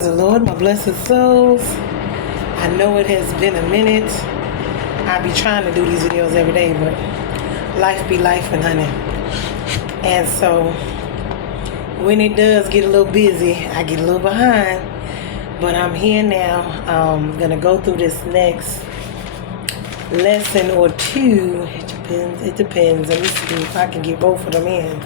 The Lord, my blessed souls. I know it has been a minute. I be trying to do these videos every day, but life be life and honey. And so when it does get a little busy, I get a little behind. But I'm here now. I'm gonna go through this next lesson or two. It depends. Let me see if I can get both of them in.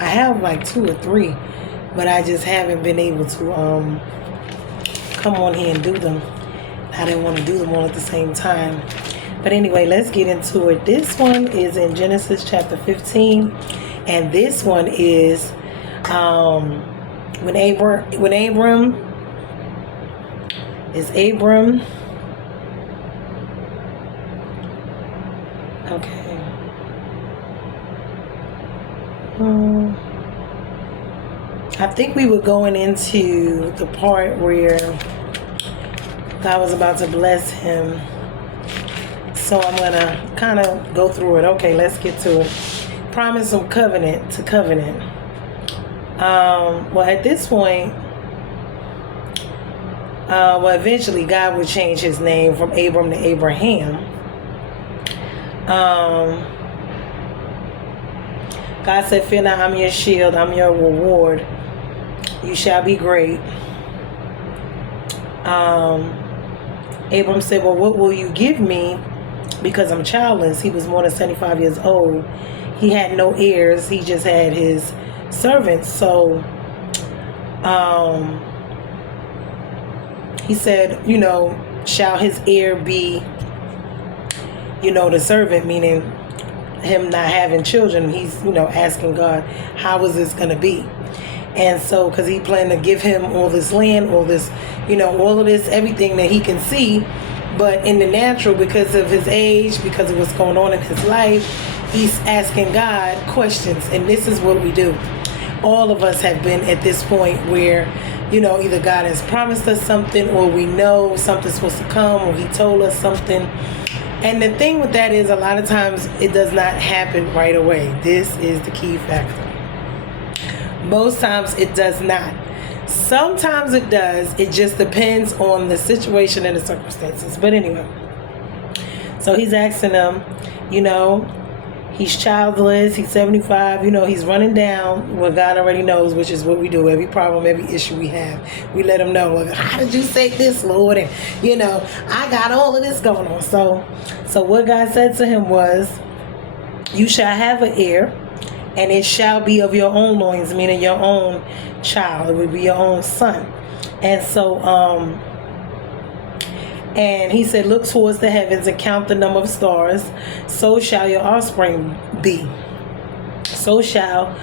I have like 2 or 3, but I just haven't been able to come on here and do them. I didn't want to do them all at the same time. But anyway, let's get into it. This one is in Genesis chapter 15, and this one is when Abram okay. I think we were going into the part where God was about to bless him. So I'm going to kind of go through it. Okay, let's get to it. Promise from covenant to covenant. Well, at this point, eventually God would change his name from Abram to Abraham. God said, "Fear not, I'm your shield, I'm your reward. You shall be great." Abram said, "Well, what will you give me? Because I'm childless." He was more than 75 years old. He had no heirs. He just had his servants. So he said, shall his heir be, the servant, meaning him not having children. He's, asking God, how is this going to be? And so, because he planned to give him all this land, all this, all of this, everything that he can see. But in the natural, because of his age, because of what's going on in his life, he's asking God questions. And this is what we do. All of us have been at this point where, either God has promised us something, or we know something's supposed to come, or he told us something. And the thing with that is, a lot of times it does not happen right away. This is the key factor. Most times it does not. Sometimes it does. It just depends on the situation and the circumstances. But anyway, so he's asking them, he's childless, he's 75, he's running down what God already knows, which is what we do. Every problem, every issue we have, we let him know, well, how did you say this, Lord? And, I got all of this going on. So what God said to him was, you shall have an heir, and it shall be of your own loins, meaning your own child. It would be your own son. And so, and he said, look towards the heavens and count the number of stars. So shall your offspring be. So shall,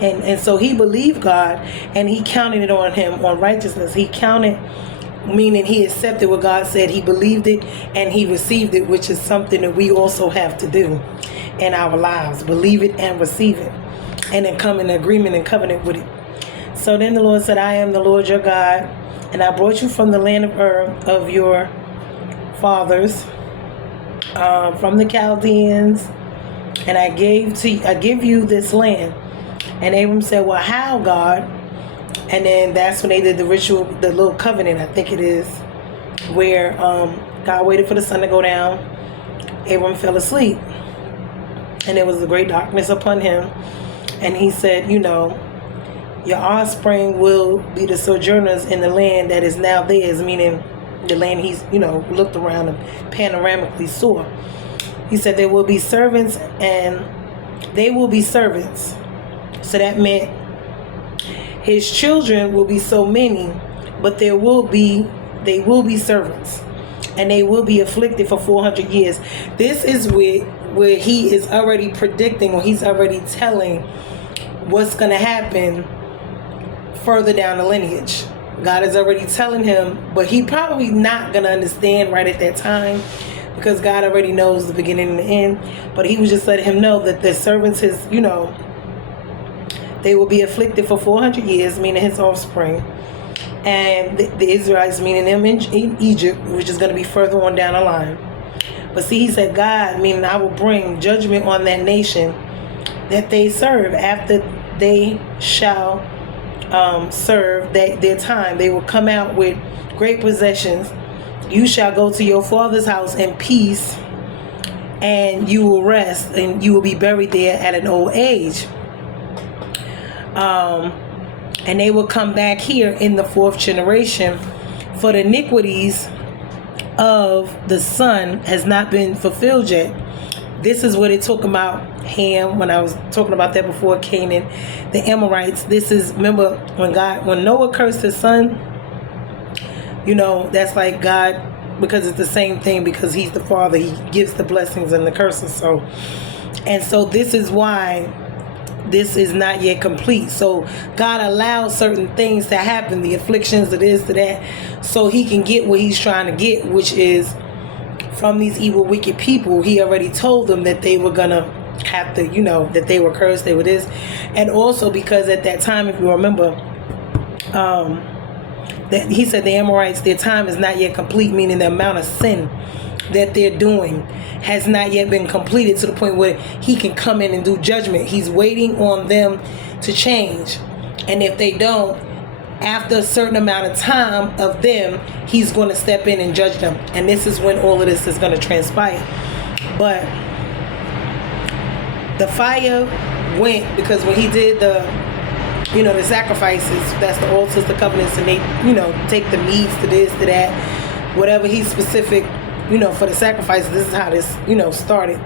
and so he believed God, and he counted it on him, on righteousness. He counted, meaning he accepted what God said. He believed it and he received it, which is something that we also have to do in our lives. Believe it and receive it, and then come in agreement and covenant with it. So then the Lord said, I am the Lord your God, and I brought you from the land of of your fathers, from the Chaldeans, and I give you this land. And Abram said, well, how, God? And then that's when they did the ritual, the little covenant, I think it is, where God waited for the sun to go down. Abram fell asleep, and there was a great darkness upon him. And he said, your offspring will be the sojourners in the land that is now theirs, meaning the land he's, looked around and panoramically saw. He said there will be servants, and they will be servants. So that meant his children will be so many, but they will be servants, and they will be afflicted for 400 years. This is where he is already predicting, or he's already telling what's going to happen further down the lineage. God is already telling him, but he probably not going to understand right at that time, because God already knows the beginning and the end. But he was just letting him know that the servants, they will be afflicted for 400 years, meaning his offspring. And the Israelites, meaning them in Egypt, which is going to be further on down the line. But see, he said, God, meaning I will bring judgment on that nation that they serve. After they shall serve their time, they will come out with great possessions. You shall go to your father's house in peace, and you will rest, and you will be buried there at an old age. And they will come back here in the fourth generation, for the iniquities of the son has not been fulfilled yet. This is what it talking about Ham, when I was talking about that before, Canaan, the Amorites. This is, remember when Noah cursed his son, that's like God, because it's the same thing, because he's the father, he gives the blessings and the curses. So this is why this is not yet complete. So God allows certain things to happen, the afflictions, to this, to that, so he can get what he's trying to get, which is from these evil, wicked people. He already told them that they were gonna have to, that they were cursed, they were this. And also because at that time, if you remember, that he said the Amorites, their time is not yet complete, meaning the amount of sin that they're doing has not yet been completed to the point where he can come in and do judgment. He's waiting on them to change. And if they don't, after a certain amount of time of them, he's going to step in and judge them. And this is when all of this is going to transpire. But the fire went, because when he did the sacrifices, that's the altars, the covenants, and they, take the meats to this, to that, whatever he's specific, for the sacrifices. This is how this, started.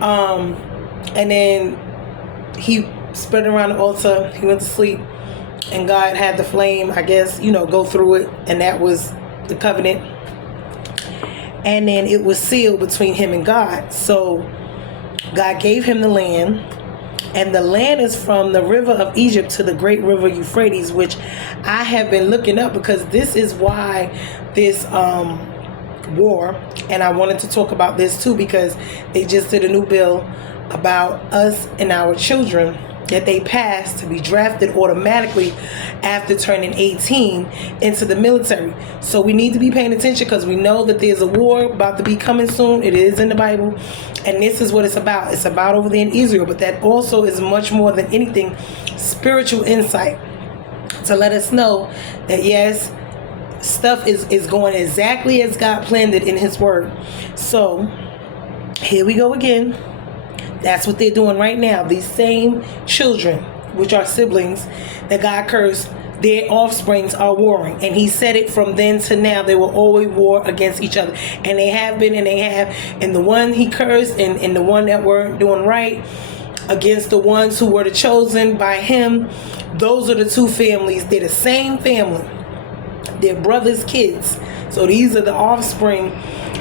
And then he spread around the altar, he went to sleep, and God had the flame, I guess, go through it, and that was the covenant. And then it was sealed between him and God. So God gave him the land, and the land is from the river of Egypt to the great river Euphrates, which I have been looking up, because this is why this war, and I wanted to talk about this too, because they just did a new bill about us and our children that they passed to be drafted automatically after turning 18 into the military. So we need to be paying attention, because we know that there's a war about to be coming soon. It is in the Bible, and this is what it's about. It's about over there in Israel, but that also is much more than anything spiritual insight to let us know that yes, stuff is going exactly as God planned it in his word. So here we go again. That's what they're doing right now. These same children, which are siblings that God cursed, their offsprings are warring. And he said it from then to now. They will always war against each other. And they have been, and they have. And the one he cursed and the one that weren't doing right against the ones who were the chosen by him, those are the two families. They're the same family. They're brothers' kids. So these are the offspring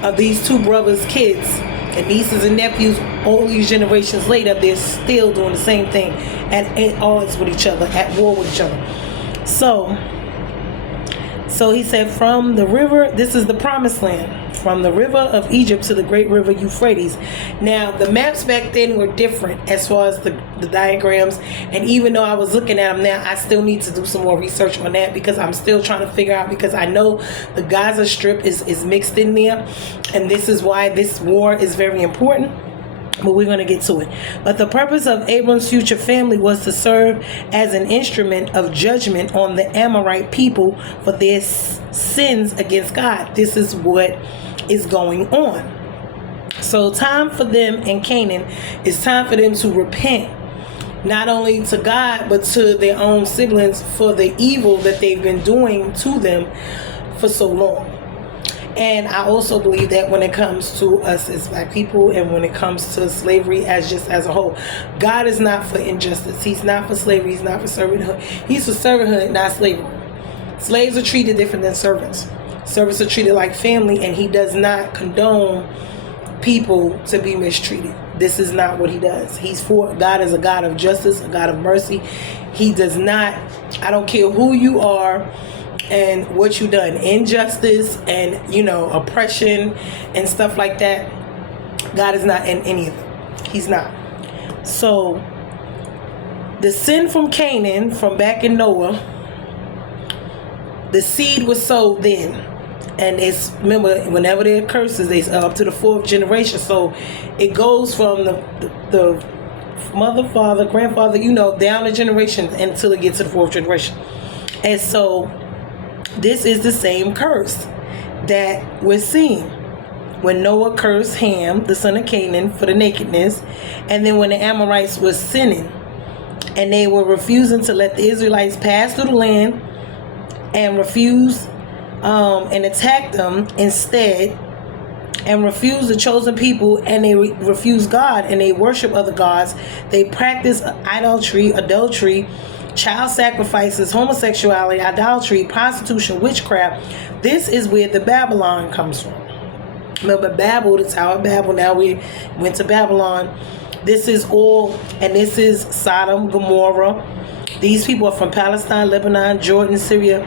of these two brothers' kids. And nieces and nephews, all these generations later, they're still doing the same thing, at odds with each other, at war with each other. So he said, from the river, this is the promised land, from the river of Egypt to the great river Euphrates. Now, the maps back then were different as far as the diagrams. And even though I was looking at them now, I still need to do some more research on that, because I'm still trying to figure out, because I know the Gaza Strip is mixed in there. And this is why this war is very important. But we're going to get to it. But the purpose of Abram's future family was to serve as an instrument of judgment on the Amorite people for their sins against God. This is what is going on. So time for them in Canaan is time for them to repent, not only to God, but to their own siblings for the evil that they've been doing to them for so long. And I also believe that when it comes to us as black people, and when it comes to slavery as a whole, God is not for injustice. He's not for slavery. He's not for servanthood. He's for servanthood, not slavery. Slaves are treated different than servants. Servants are treated like family, and he does not condone people to be mistreated. This is not what he does. God is a God of justice, a God of mercy. He does not, I don't care who you are and what you done, injustice and oppression and stuff like that, God is not in any of it. He's not. So the sin from Canaan, from back in Noah, the seed was sowed then, and it's, remember, whenever there are curses, they up to the fourth generation. So it goes from the mother, father, grandfather, down the generations until it gets to the fourth generation. And so this is the same curse that we're seeing. When Noah cursed Ham, the son of Canaan, for the nakedness, and then when the Amorites were sinning, and they were refusing to let the Israelites pass through the land, and refused and attacked them instead, and refused the chosen people, and they refused God, and they worship other gods. They practice idolatry, adultery, child sacrifices, homosexuality, idolatry, prostitution, witchcraft. This is where the Babylon comes from. Remember Babel, the Tower of Babel. Now we went to Babylon. This is all, and this is Sodom, Gomorrah. These people are from Palestine, Lebanon, Jordan, Syria.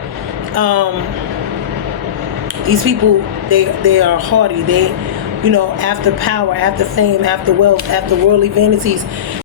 These people, they are haughty. They, after power, after fame, after wealth, after worldly vanities.